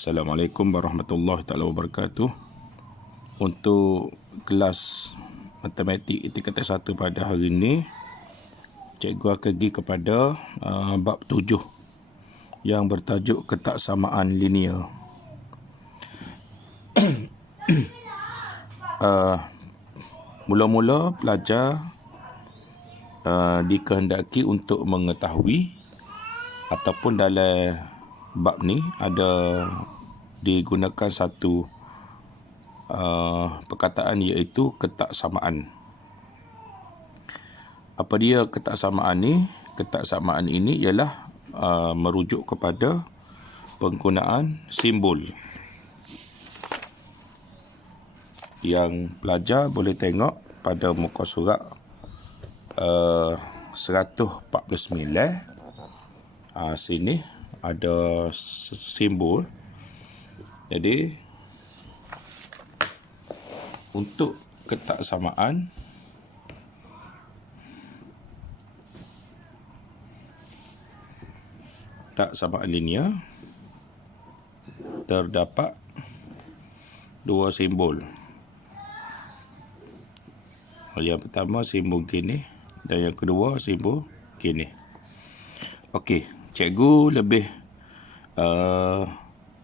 Assalamualaikum warahmatullahi taala wabarakatuh. Untuk kelas matematik tingkatan 1 pada hari ini, cikgu akan pergi kepada bab 7 yang bertajuk ketaksamaan linear. Mula-mula pelajar dikehendaki untuk mengetahui ataupun dalam bab ni ada digunakan satu perkataan iaitu ketaksamaan. Apa dia ketaksamaan ni? Ketaksamaan ini ialah merujuk kepada penggunaan simbol yang pelajar boleh tengok pada muka surat 149. Sini ada simbol. Jadi untuk ketaksamaan linear terdapat dua simbol. Yang pertama simbol gini dan yang kedua simbol gini. Okey, cikgu lebih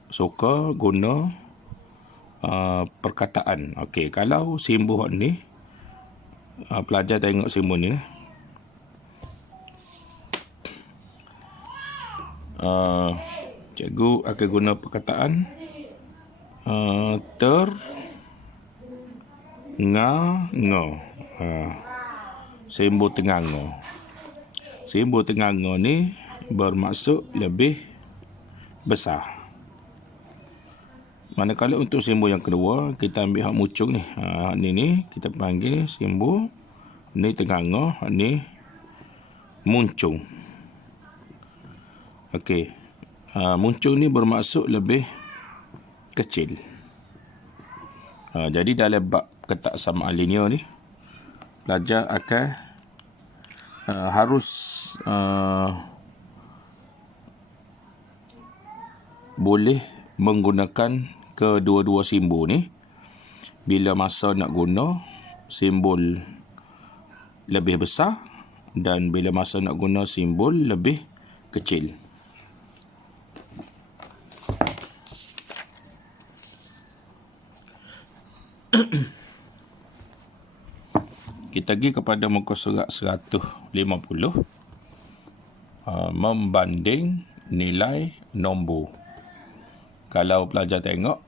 suka guna perkataan. Okey, kalau simbol ni pelajar tengok simbol ni. Cikgu akan guna perkataan tenganga. Simbol tenganga. Simbol tenganga ni bermaksud lebih besar. Manakala untuk simbol yang kedua, kita ambil hak muncung ni. Ni kita panggil simbol ni tenganga, ni muncung. Okey. Muncung ni bermaksud lebih kecil. Jadi dalam bab ketaksamaan linear ni, pelajar akan harus boleh menggunakan kedua-dua simbol ni bila masa nak guna simbol lebih besar dan bila masa nak guna simbol lebih kecil. Kita pergi kepada muka surat 150. Membanding nilai nombor. Kalau pelajar tengok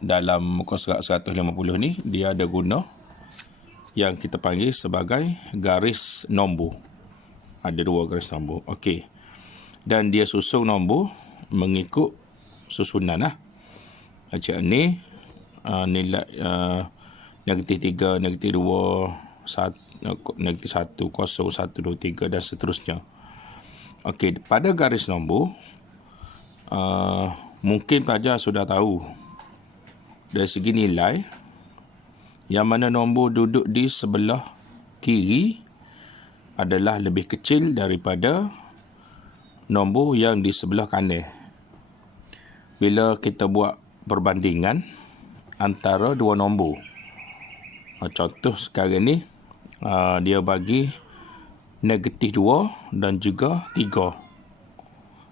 dalam muka surat 150 ni, dia ada guna yang kita panggil sebagai garis nombor. Ada dua garis nombor. Okey. Dan dia susun nombor mengikut susunan lah. Macam ni nilai -3, -2, -1, 0, 1, 2, 3 dan seterusnya. Okey, pada garis nombor mungkin pelajar sudah tahu dari segi nilai yang mana nombor duduk di sebelah kiri adalah lebih kecil daripada nombor yang di sebelah kanan. Bila kita buat perbandingan antara dua nombor, contoh sekarang ni dia bagi -2 dan juga 3.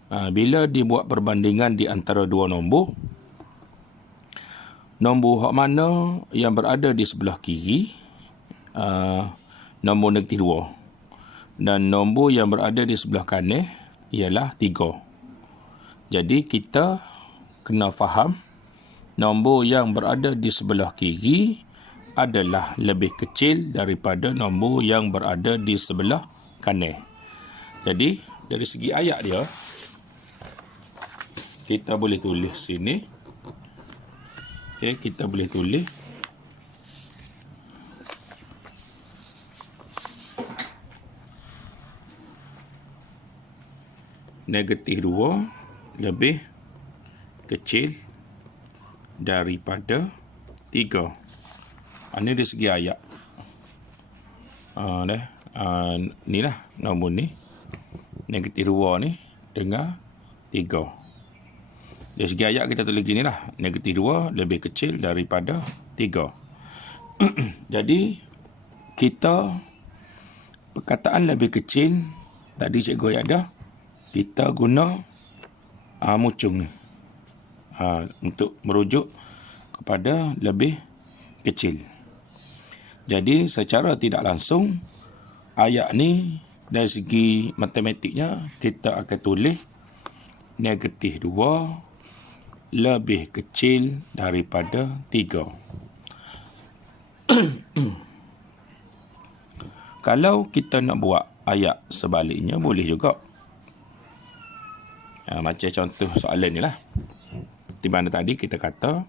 Bila dibuat perbandingan di antara dua nombor hak mana yang berada di sebelah kiri, nombor -2, dan nombor yang berada di sebelah kanan ialah 3. Jadi kita kena faham nombor yang berada di sebelah kiri adalah lebih kecil daripada nombor yang berada di sebelah kanan. Jadi dari segi ayat dia, kita boleh tulis sini. Okey, kita boleh tulis -2 lebih kecil daripada 3. Ini dari segi ayat. Ni lah nombor ni. -2 ni dengan 3. Dari segi ayat kita tulis gini lah. Negatif 2 lebih kecil daripada 3. Jadi, kita perkataan lebih kecil, tadi cikgu ayat dah, kita guna mucung ni. Untuk merujuk kepada lebih kecil. Jadi, secara tidak langsung, ayat ni dari segi matematiknya, kita akan tulis negatif 2 lebih kecil daripada 3. Kalau kita nak buat ayat sebaliknya, boleh juga. Macam contoh soalan ni lah. Di mana tadi kita kata,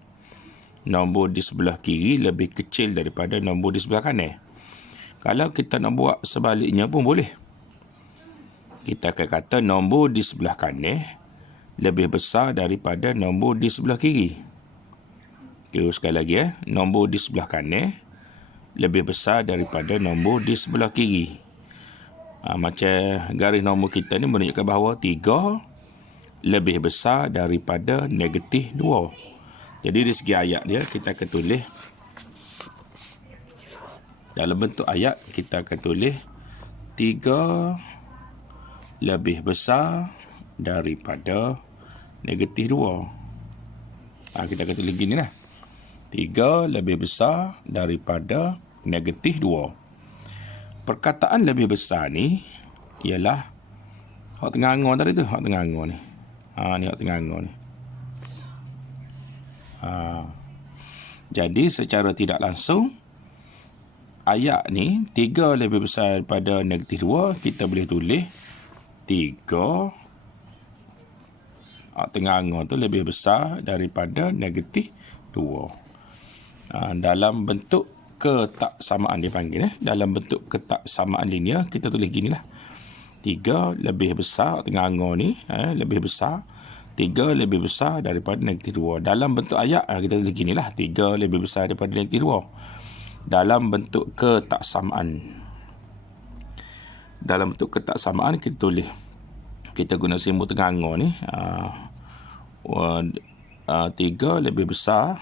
nombor di sebelah kiri lebih kecil daripada nombor di sebelah kanan. Kalau kita nak buat sebaliknya pun boleh. Kita akan kata nombor di sebelah kanan lebih besar daripada nombor di sebelah kiri. Okay, sekali lagi nombor di sebelah kanan lebih besar daripada nombor di sebelah kiri. Macam garis nombor kita ni menunjukkan bahawa 3 lebih besar daripada negatif 2. Jadi dari segi ayat dia, kita akan tulis dalam bentuk ayat, kita akan tulis 3 lebih besar daripada negatif 2. Kita akan tulis gini lah. 3 lebih besar daripada negatif 2. Perkataan lebih besar ni ialah hak tengah-tengah tadi tu. Hak tengah-tengah ni. Ni hak tengah-tengah ni. Jadi secara tidak langsung, ayat ni 3 lebih besar daripada negatif 2, kita boleh tulis 3 tengah-tengah tu lebih besar daripada negatif 2. Dalam bentuk ketaksamaan dia panggil. Dalam bentuk ketaksamaan linear, kita tulis gini lah. 3 lebih besar, tengah-tengah ni lebih besar. 3 lebih besar daripada negatif 2. Dalam bentuk ayat, kita tulis gini lah. 3 lebih besar daripada negatif 2. Dalam bentuk ketaksamaan. Dalam bentuk ketaksamaan, kita tulis. Kita guna simbol tengah-tengah ni. 3 lebih besar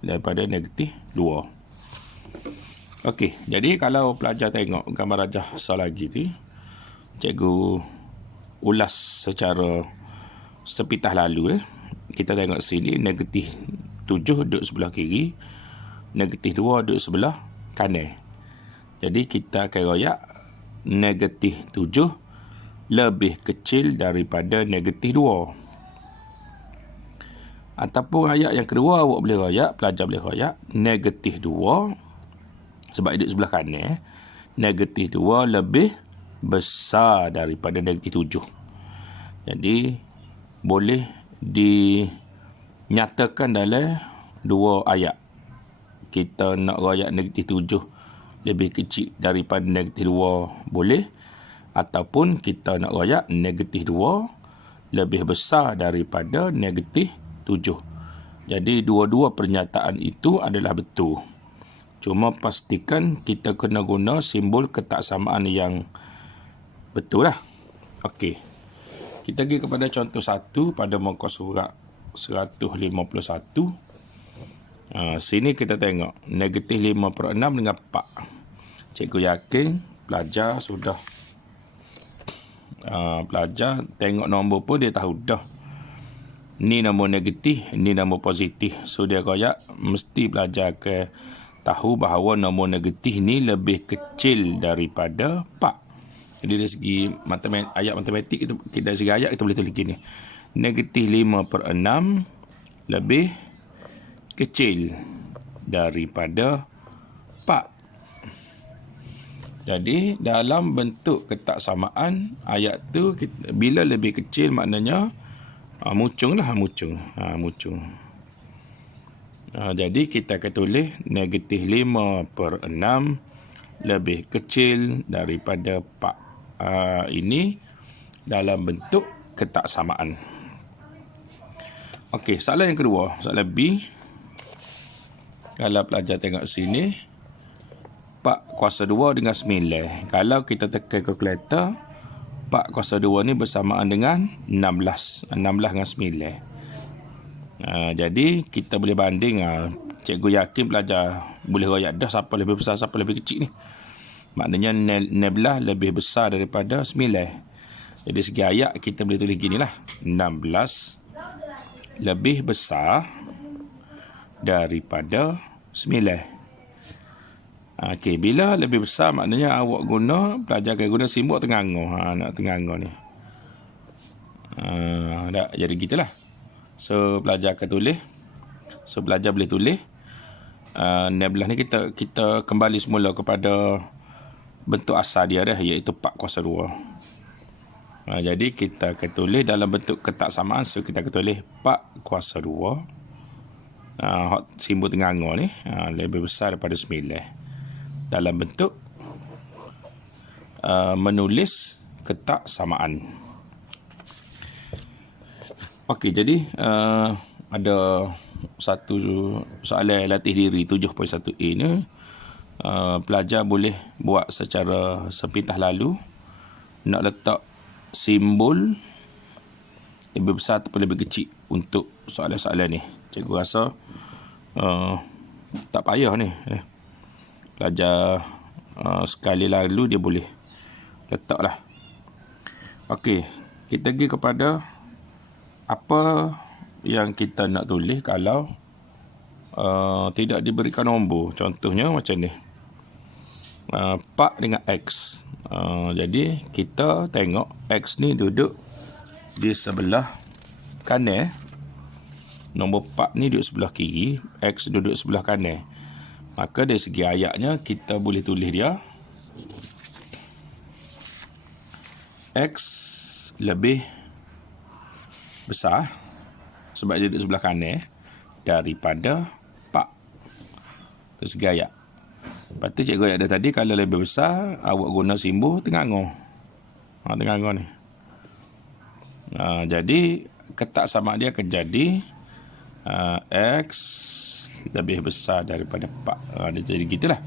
daripada negatif 2. Okey, jadi kalau pelajar tengok gambar rajah selagi tu, cikgu ulas secara sepitah lalu. Kita tengok sini, negatif 7 duduk sebelah kiri, negatif 2 duduk sebelah kanan. Jadi kita akan royak negatif 7 lebih kecil daripada negatif 2. Ataupun ayat yang kedua, awak boleh royak, pelajar boleh royak negatif 2, sebab duduk sebelah kanan, negatif 2 lebih besar daripada negatif 7. Jadi boleh dinyatakan dalam dua ayat. Kita nak royak negatif 7 lebih kecil daripada negatif 2 boleh, ataupun kita nak royak negatif 2 lebih besar daripada negatif 7. Jadi dua-dua pernyataan itu adalah betul. Cuma pastikan kita kena guna simbol ketaksamaan yang betul lah. Okey. Kita pergi kepada contoh 1 pada muka surat 151. Sini kita tengok negatif 5/6 dengan 4. Cikgu yakin pelajar sudah pelajar tengok nombor pun dia tahu dah. Ni nombor negatif, ni nombor positif. So dia royak mesti pelajar ke tahu bahawa nombor negatif ni lebih kecil daripada 4. Jadi dari segi ayat matematik, dari segi ayat kita boleh tulis gini. Negatif 5/6 lebih kecil daripada 4. Jadi dalam bentuk ketaksamaan, ayat tu bila lebih kecil maknanya mucung lah, mucung. Jadi kita akan tulis negatif 5/6 lebih kecil daripada 4. Ini dalam bentuk ketaksamaan. Okey, soalan yang kedua, soalan B. Kalau pelajar tengok sini, 4/2 dengan 9. Kalau kita tekan kalkulator, 4/2 ni bersamaan dengan 16. 16 dengan 9. Jadi kita boleh banding. Cikgu yakin pelajar boleh royak dah siapa lebih besar, siapa lebih kecil ni. Maknanya 16 lebih besar daripada 9. Jadi segi ayat kita boleh tulis gini lah. 16 lebih besar daripada 9. Okey, bila lebih besar maknanya awak guna, pelajar akan guna simbol tengah-tengah. Nak tengah-tengah ni. Jadi gitulah. So pelajar akan tulis. So pelajar boleh tulis 16 ni kita kembali semula kepada bentuk asal dia dah, iaitu 4/2. Jadi kita akan tulis dalam bentuk ketak samaan. So kita akan tulis 4/2. Simbol tengah-tengah ni lebih besar daripada 9 dalam bentuk menulis ketak samaan. Okey, jadi ada satu soalan latih diri 7.1a ni. Pelajar boleh buat secara sepintas lalu. Nak letak simbol lebih besar ataupun lebih kecil untuk soalan-soalan ni. Cikgu rasa tak payah ni. Pelajar sekali lalu dia boleh letak lah. Okey, kita pergi kepada apa yang kita nak tulis kalau tidak diberikan nombor. Contohnya macam ni. Pak dengan X. Jadi kita tengok X ni duduk di sebelah kanan. Nombor 4 ni duduk sebelah kiri. X duduk sebelah kanan. Maka dari segi ayatnya kita boleh tulis dia X lebih besar sebab dia duduk sebelah kanan daripada 4. Dari segi ayat. Lepas tu cikgu ayat dah tadi, kalau lebih besar awak guna simbol tengah-tengah. Tengah-tengah ni. Jadi ketak sama dia akan jadi X lebih besar daripada 4. Dia jadi gitulah.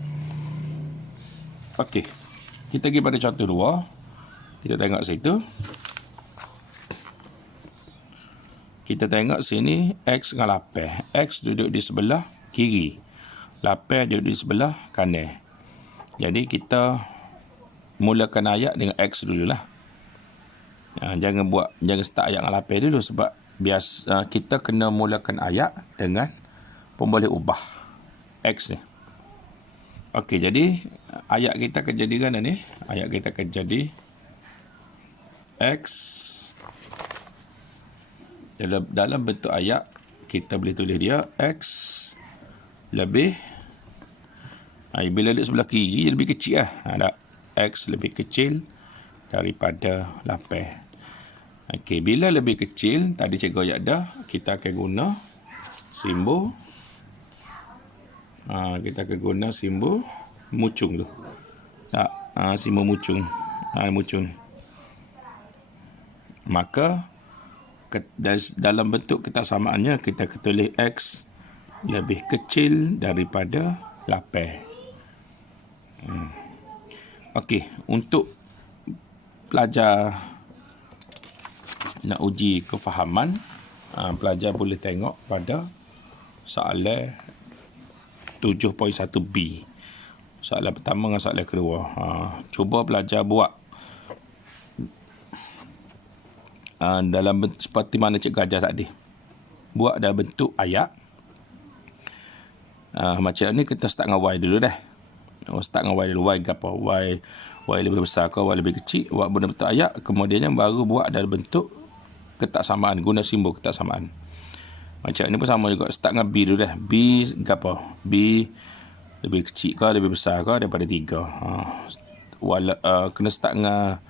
Okey. Kita pergi pada contoh 2. Kita tengok situ. Kita tengok sini X dengan 8. X duduk di sebelah kiri. 8 duduk di sebelah kanan. Jadi kita mulakan ayat dengan X dululah. Jangan start ayat dengan 8 dulu sebab biasa kita kena mulakan ayat dengan pemboleh ubah X ni. Okey, jadi ayat kita akan jadi kan ni? Ayat kita akan jadi X dalam bentuk ayat kita boleh tulis dia X lebih bila duduk sebelah kiri dia lebih kecil lah. X lebih kecil daripada 8. Okey, bila lebih kecil tadi cikgu ayat dah, kita akan guna simbol simbol mucung tu. Simbol mucung. Mucung. Maka dalam bentuk ketasamaannya kita akan tulis X lebih kecil daripada 8. Okey, untuk pelajar nak uji kefahaman, pelajar boleh tengok pada soalan 7.1b. Soalan pertama dengan soalan kedua. Cuba pelajar buat dalam bentuk seperti mana cikgu ajar tadi. Buat dalam bentuk ayat. Macam ni kita start dengan Y dulu dah. Start dengan Y dulu. Y apa? Y lebih besar ke Y lebih kecil. Buat benda bentuk ayat. Kemudiannya baru buat dalam bentuk ketaksamaan. Guna simbol ketaksamaan. Macam ni pun sama juga. Start dengan B dulu dah. B apa? B lebih kecil ke lebih besar ke daripada 3. Kena start dengan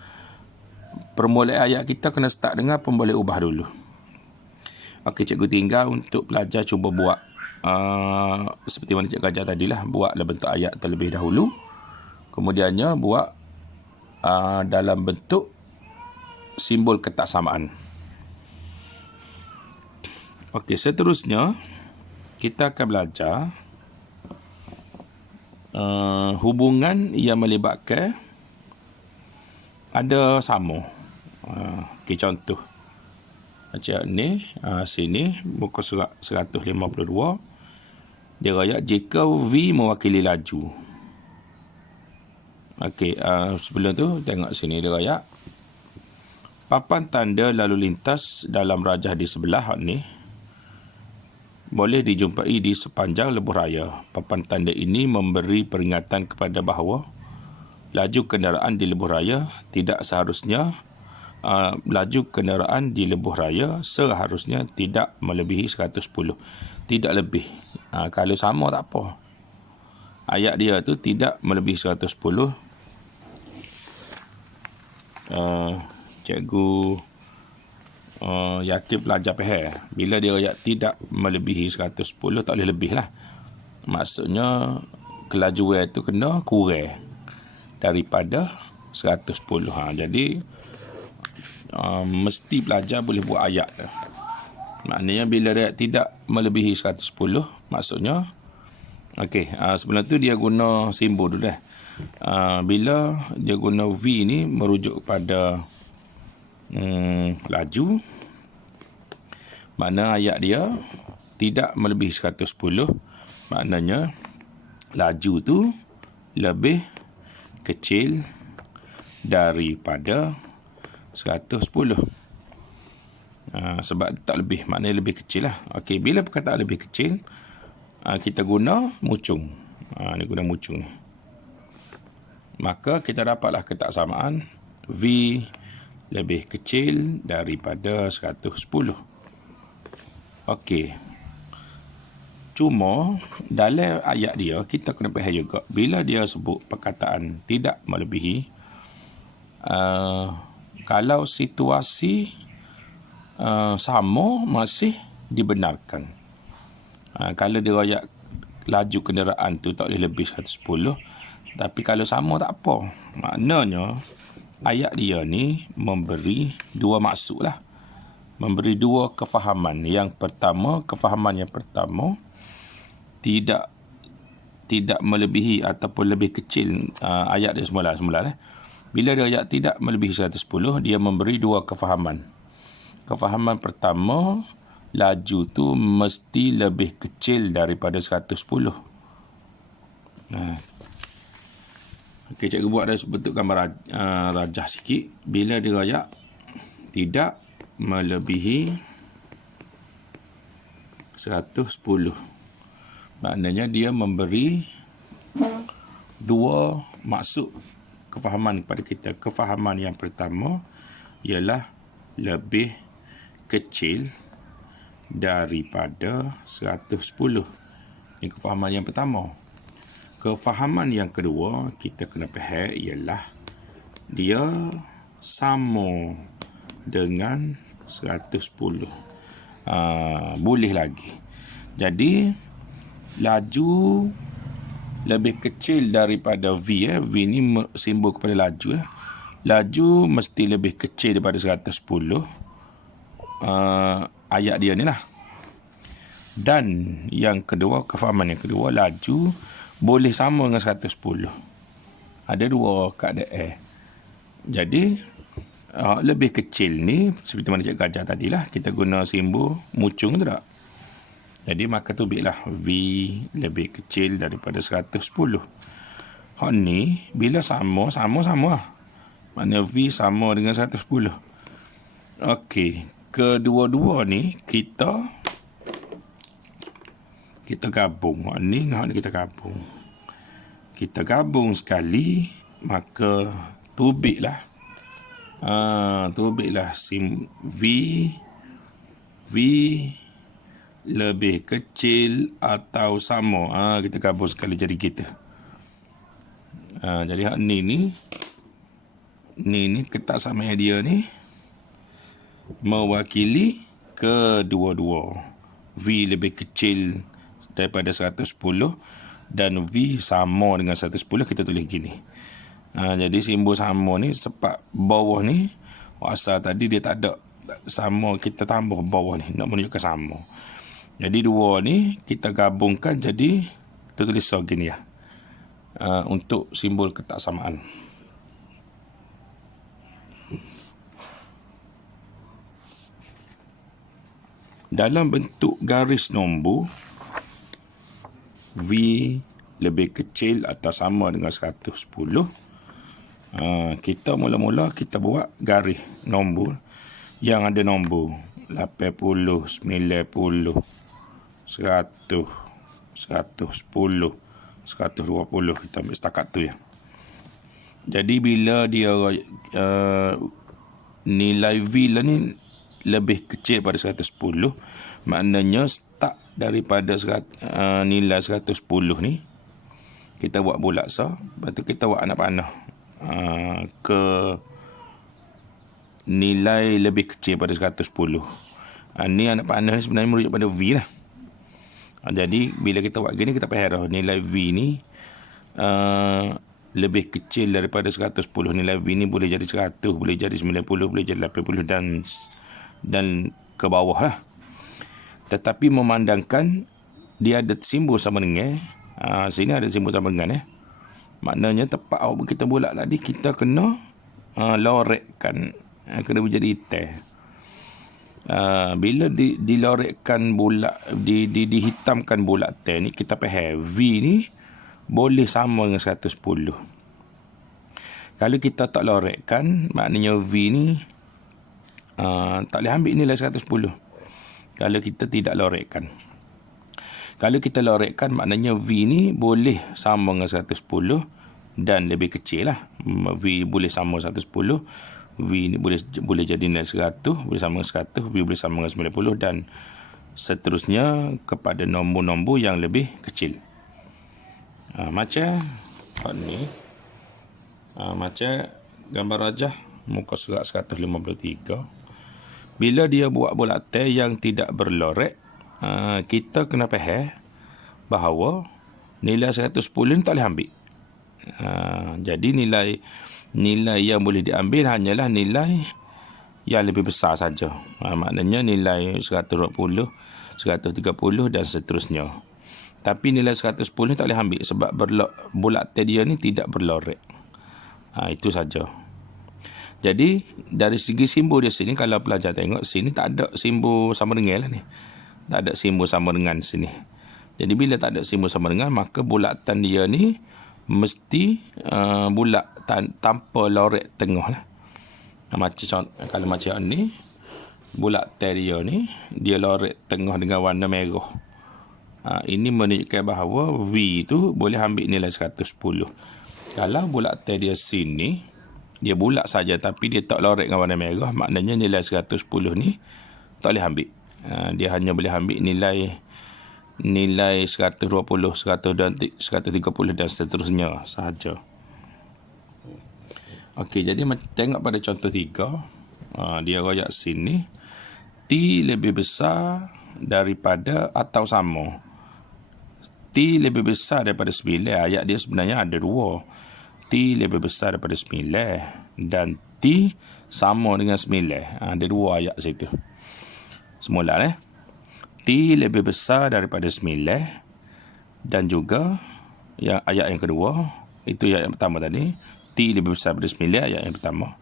permulaan ayat kita, kena start dengan pemboleh ubah dulu. Okey, cikgu tinggal untuk pelajar cuba buat seperti mana cikgu ajar tadi lah. Buat dalam bentuk ayat terlebih dahulu. Kemudiannya buat dalam bentuk simbol ketaksamaan. Okey, seterusnya kita akan belajar hubungan yang melibatkan ada sama. Okey, contoh. Macam ni, sini muka surat 152. Dia rakyat jika V mewakili laju. Okey, sebelum tu tengok sini dia rakyat. Papan tanda lalu lintas dalam rajah di sebelah ni boleh dijumpai di sepanjang lebuh raya. Papan tanda ini memberi peringatan kepada bahawa laju kenderaan di lebuh raya tidak seharusnya laju kenderaan di lebuh raya seharusnya tidak melebihi 110. Tidak lebih. Kalau sama tak apa. Ayat dia tu tidak melebihi 110. Cikgu yakin pelajar faham. Bila dia ayat tidak melebihi 110, tak boleh lebih lah. Maksudnya kelajuan itu kena kurang daripada 110. Jadi mesti pelajar boleh buat ayat. Maknanya bila dia tidak melebihi 110, maksudnya okey, sebelum tu dia guna simbol dulu dah. Bila dia guna V ni merujuk kepada laju, makna ayat dia tidak melebihi 110, maknanya laju tu lebih kecil daripada 110. Sebab tak lebih, maknanya lebih kecil lah. Okey, bila perkataan lebih kecil, kita guna mucung. Ni guna mucung ni. Maka kita dapatlah ketaksamaan V lebih kecil daripada 110. Okey. Cuma dalam ayat dia kita kena faham juga bila dia sebut perkataan tidak melebihi, kalau situasi sama masih dibenarkan. Kalau dia ayat laju kenderaan tu tak boleh lebih 110, tapi kalau sama tak apa. Maknanya ayat dia ni memberi dua maksud lah. Memberi dua kefahaman. Kefahaman yang pertama tidak melebihi ataupun lebih kecil ayat dia semula. Bila dia ayat tidak melebihi 110, dia memberi dua kefahaman. Kefahaman pertama, laju tu mesti lebih kecil daripada 110. Okey, cikgu buat dah bentuk gambar rajah sikit. Bila dia ayat tidak melebihi 110, maknanya dia memberi dua maksud kefahaman kepada kita. Kefahaman yang pertama ialah lebih kecil daripada 110. Ini kefahaman yang pertama. Kefahaman yang kedua kita kena faham ialah dia sama dengan 110. Boleh lagi. Jadi laju lebih kecil daripada V. V ni simbol kepada laju. Laju mesti lebih kecil daripada 110. Ayat dia ni lah. Dan yang kedua, kefahaman yang kedua, laju boleh sama dengan 110. Ada dua keadaan. Jadi lebih kecil ni seperti mana cikgu ajar tadilah, kita guna simbol mucung tu tak. Jadi maka tu biarlah V lebih kecil daripada 110. Hak ni bila sama lah. Maknanya V sama dengan 110. Okey, kedua-dua ni kita gabung. Hak ni dengan hak ni kita gabung. Kita gabung sekali, maka tubiklah. Tubiklah V lebih kecil atau sama. Kita gabung sekali jadi kita. Jadi hak ni ketaksamaan dia ni mewakili kedua-dua. V lebih kecil daripada 110 dan V sama dengan 110, kita tulis gini. Jadi simbol sama ni sebab bawah ni asal tadi dia tak ada sama, kita tambah bawah ni nak menunjukkan sama. Jadi dua ni kita gabungkan jadi kita tulis gini ya. Untuk simbol ketaksamaan. dalam bentuk garis nombor, V lebih kecil atau sama dengan 110. Kita mula-mula kita buat garis nombor yang ada nombor 80, 90, 100, 110, 120. Kita ambil setakat tu ya. Jadi bila dia nilai V lah ni lebih kecil pada 110, maknanya start daripada nilai 110 ni kita buat bulat sah, lepas tu kita buat anak panah ke nilai lebih kecil pada 110. Ni anak panah ni sebenarnya merujuk pada V lah. Jadi bila kita buat gini, kita faham nilai V ni lebih kecil daripada 110. Nilai V ni boleh jadi 100, boleh jadi 90, boleh jadi 80 dan ke bawah lah. Tetapi memandangkan dia ada simbol sama dengan sini ada simbol sama dengan maknanya tempat awak kita bulat tadi kita kena lorekkan, kena menjadi hitam. Bila dilorekkan bulat, dihitamkan bulat ni, kita faham V ni boleh sama dengan 110. Kalau kita tak lorekkan, maknanya V ni tak boleh ambil nilai 110 kalau kita tidak lorekkan. Kalau kita lorekkan, maknanya V ni boleh sama dengan 110 dan lebih kecil lah. V boleh sama 110, V ni boleh jadi nilai 100, boleh sama dengan 100, V boleh sama dengan 90 dan seterusnya kepada nombor-nombor yang lebih kecil. Macam ni, macam gambar rajah muka surat 153. Bila dia buat bulatan yang tidak berlorek, kita kena faham bahawa nilai 110 ni tak boleh ambil. Jadi nilai yang boleh diambil hanyalah nilai yang lebih besar saja. Maknanya nilai 120, 130 dan seterusnya. Tapi nilai 110 ni tak boleh ambil sebab bulatan dia ni tidak berlorek. Itu saja. Jadi dari segi simbol dia sini, kalau pelajar tengok sini tak ada simbol sama dengan lah ni. Tak ada simbol sama dengan sini. Jadi bila tak ada simbol sama dengan, maka bulatan dia ni mesti bulat tanpa lorek tengah lah. Kalau macam ni, bulatan dia ni dia lorek tengah dengan warna merah. Ini menunjukkan bahawa V tu boleh ambil nilai 110. Kalau bulatan dia sini, dia bulat saja tapi dia tak lorek dengan warna merah, maknanya nilai 110 ni tak boleh ambil. Dia hanya boleh ambil nilai 120, 130 dan seterusnya sahaja. Okey, jadi tengok pada contoh 3. Dia royak sini. T lebih besar daripada atau sama. T lebih besar daripada 9. Ayat dia sebenarnya ada 2. T lebih besar daripada 9 dan T sama dengan 9. Ada 2 ayat situ. Semula T lebih besar daripada 9 dan juga ayat yang kedua, itu ayat yang pertama tadi. T lebih besar daripada 9, ayat yang pertama.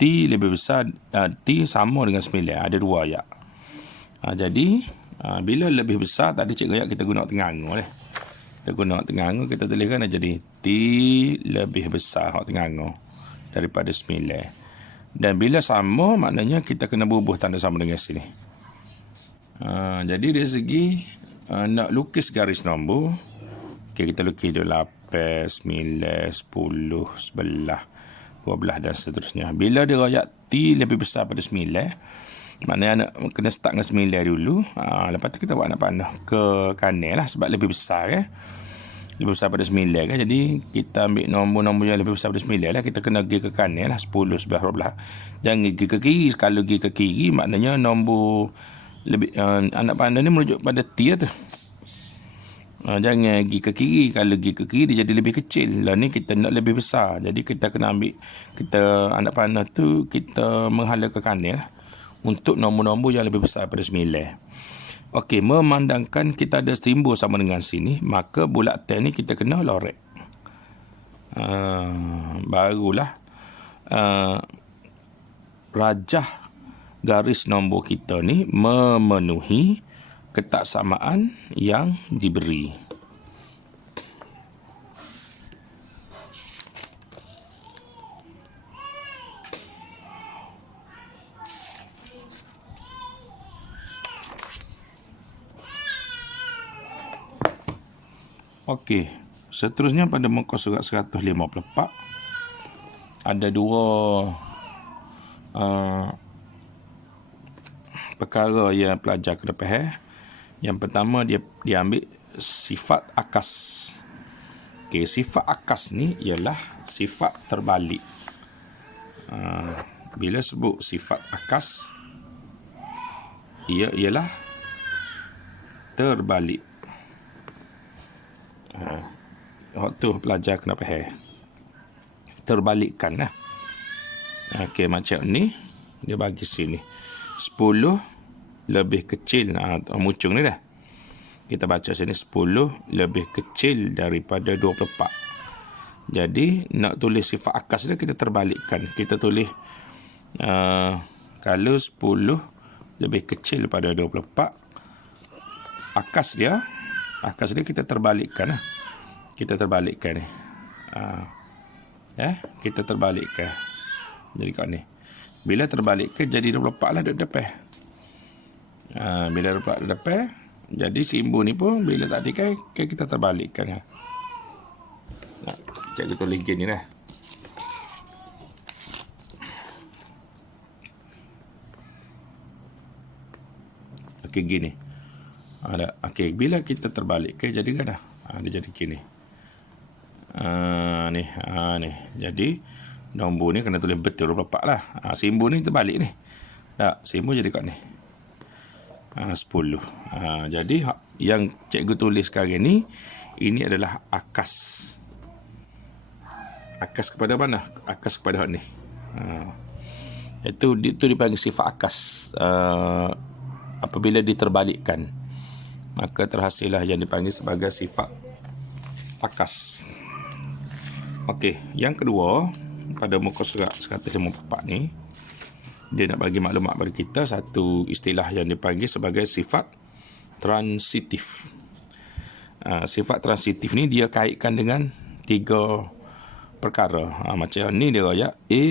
T lebih besar, T sama dengan 9. Ada 2 ayat. Jadi bila lebih besar, tadi cikgu ayat kita guna tengah-tengah. Kita guna tengah-tengah, kita tuliskan jadi T lebih besar tengah-tengah daripada 9. Dan bila sama, maknanya kita kena bubuh tanda sama dengan sini. Jadi dari segi nak lukis garis nombor, kita lukis 8, 9, 10, 11, 12 dan seterusnya. Bila dia royak T lebih besar pada 9, maknanya nak kena start dengan 9 dulu. Lepas tu kita buat anak panah ke kanan lah, sebab lebih besar lebih besar pada 9 kan. Jadi kita ambil nombor-nombor yang lebih besar pada 9 lah. Kita kena pergi ke kanan lah, 10, 11, 12. Jangan pergi ke kiri. Kalau pergi ke kiri, maknanya nombor lebih anak panah ni merujuk pada T tu. Jangan pergi ke kiri. Kalau pergi ke kiri, dia jadi lebih kecil. Lah ni kita nak lebih besar. Jadi kita kena ambil, anak panah tu kita menghala ke kanan lah, untuk nombor-nombor yang lebih besar pada 9. Okey, memandangkan kita ada simbol sama dengan sini, maka bulatan ni kita kena lorek. Barulah rajah garis nombor kita ni memenuhi ketaksamaan yang diberi. Okey, seterusnya pada muka surat 154 ada dua perkara yang pelajar kena faham. Yang pertama dia ambil sifat akas. Okey, sifat akas ni ialah sifat terbalik. Bila sebut sifat akas, ia ialah terbalik. Waktu pelajar kena faham. Terbalikkan lah. Okey, macam ni. Dia bagi sini. 10 lebih kecil. Muncung ni dah. Kita baca sini 10 lebih kecil daripada 24. Jadi, nak tulis sifat akas dia, kita terbalikkan. Kita tulis kalau 10 lebih kecil daripada 24, akas dia kita terbalikkan lah. Kita terbalikkan ni. Kita terbalikkan. Jadi kat ni. Bila terbalikkan jadi 24 lah duduk depan. Bila 24 duduk depan, jadi simbol ni pun bila tak dikai, kita terbalikkan. Cikgu tulis gini lah. Okey, gini. Okey, bila kita terbalikkan jadi kan dah. Dia jadi gini. Ni. Jadi nombor ni kena tulis betul 24 lah. Simbol ni terbalik ni. Tak, simbol jadi kat ni. 10. Jadi yang cikgu tulis sekarang ni, ini adalah akas. Akas kepada mana? Akas kepada hak ni. Itu dipanggil sifat akas. Apabila diterbalikkan, maka terhasillah yang dipanggil sebagai sifat akas. Okey, yang kedua pada muka surat 154 ni, dia nak bagi maklumat kepada kita satu istilah yang dipanggil sebagai sifat transitif. Sifat transitif ni dia kaitkan dengan 3 perkara. Macam ni dia royak A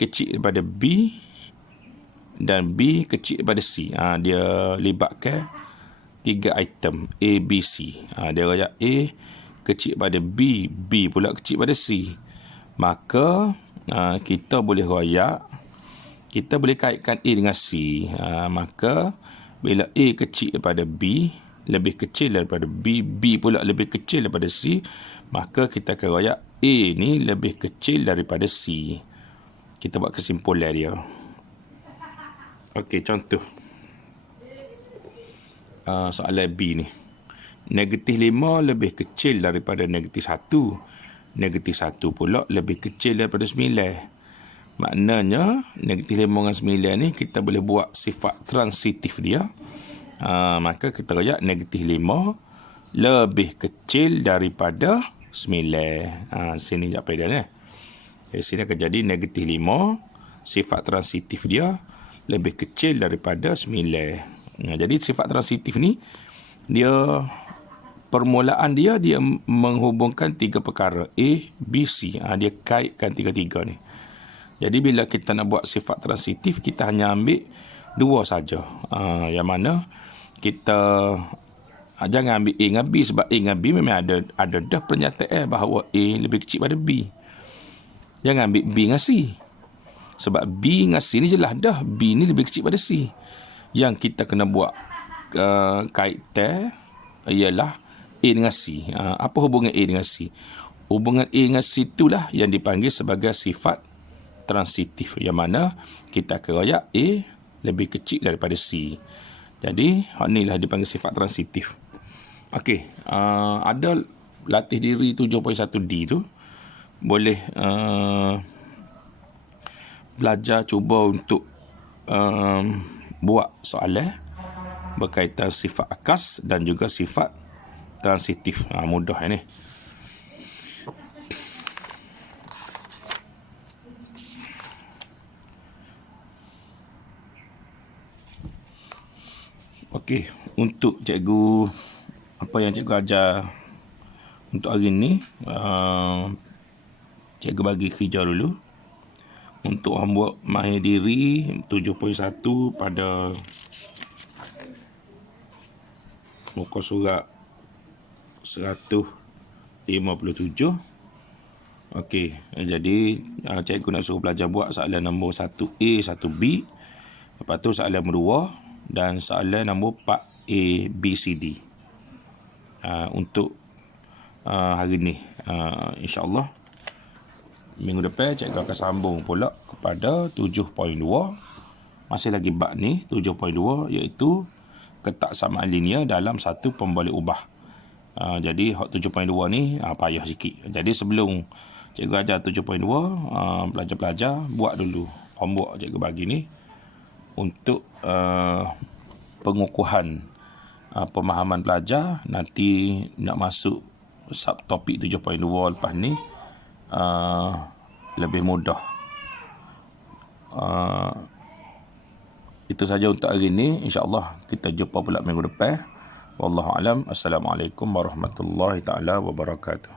kecil daripada B dan B kecil daripada C. Dia libatkan 3 item A, B, C. Dia royak A kecil pada B, B pula kecil pada C. Maka kita boleh royak, kita boleh kaitkan A dengan C. Maka bila A kecil daripada B, lebih kecil daripada B, B pula lebih kecil daripada C, maka kita akan royak A ni lebih kecil daripada C. Kita buat kesimpulan dia. Okey, contoh. Soalan B ni. Negatif 5 lebih kecil daripada negatif 1. Negatif 1 pula lebih kecil daripada 9. Maknanya, negatif 5 dengan 9 ni kita boleh buat sifat transitif dia. Maka kita royak negatif 5 lebih kecil daripada 9. Sini apa dia ni? Sini akan jadi negatif 5. Sifat transitif dia lebih kecil daripada 9. Jadi sifat transitif ni, dia permulaan dia menghubungkan 3 perkara A, B, C. Dia kaitkan 3-3 ni. Jadi bila kita nak buat sifat transitif, kita hanya ambil 2 saja. Yang mana kita jangan ambil A dengan B, sebab A dengan B memang ada dah pernyataan bahawa A lebih kecil pada B. Jangan ambil B dengan C, sebab B dengan C ni jelas dah B ni lebih kecil pada C. Yang kita kena buat kaitan ialah A dengan C. Apa hubungan A dengan C? Hubungan A dengan C itulah yang dipanggil sebagai sifat transitif, yang mana kita akan royak A lebih kecil daripada C. Jadi hak ni lah dipanggil sifat transitif. Okey, ada latih diri 7.1D tu, boleh belajar cuba untuk buat soalan berkaitan sifat akas dan juga sifat transitif. Mudah ni. Okey, untuk cikgu, apa yang cikgu ajar untuk hari ni, cikgu bagi kerja dulu. Untuk homework mahir diri 7.1 pada muka surat 157. Okey, jadi cikgu nak suruh pelajar buat soalan nombor 1A, 1B. Lepas tu soalan nombor 2 dan soalan nombor 4A, B, C, D. Untuk hari ni, insyaAllah minggu depan cikgu akan sambung pula kepada 7.2. Masih lagi bab ni 7.2, iaitu ketaksamaan linear dalam satu pemboleh ubah. Jadi 7.2 ni payah sikit. Jadi sebelum cikgu ajar 7.2, pelajar-pelajar buat dulu homework cikgu bagi ni untuk pengukuhan pemahaman pelajar. Nanti nak masuk subtopik 7.2 lepas ni lebih mudah. Itu saja untuk hari ini. InsyaAllah kita jumpa pula minggu depan. Wallahu alam. Assalamualaikum warahmatullahi taala wabarakatuh.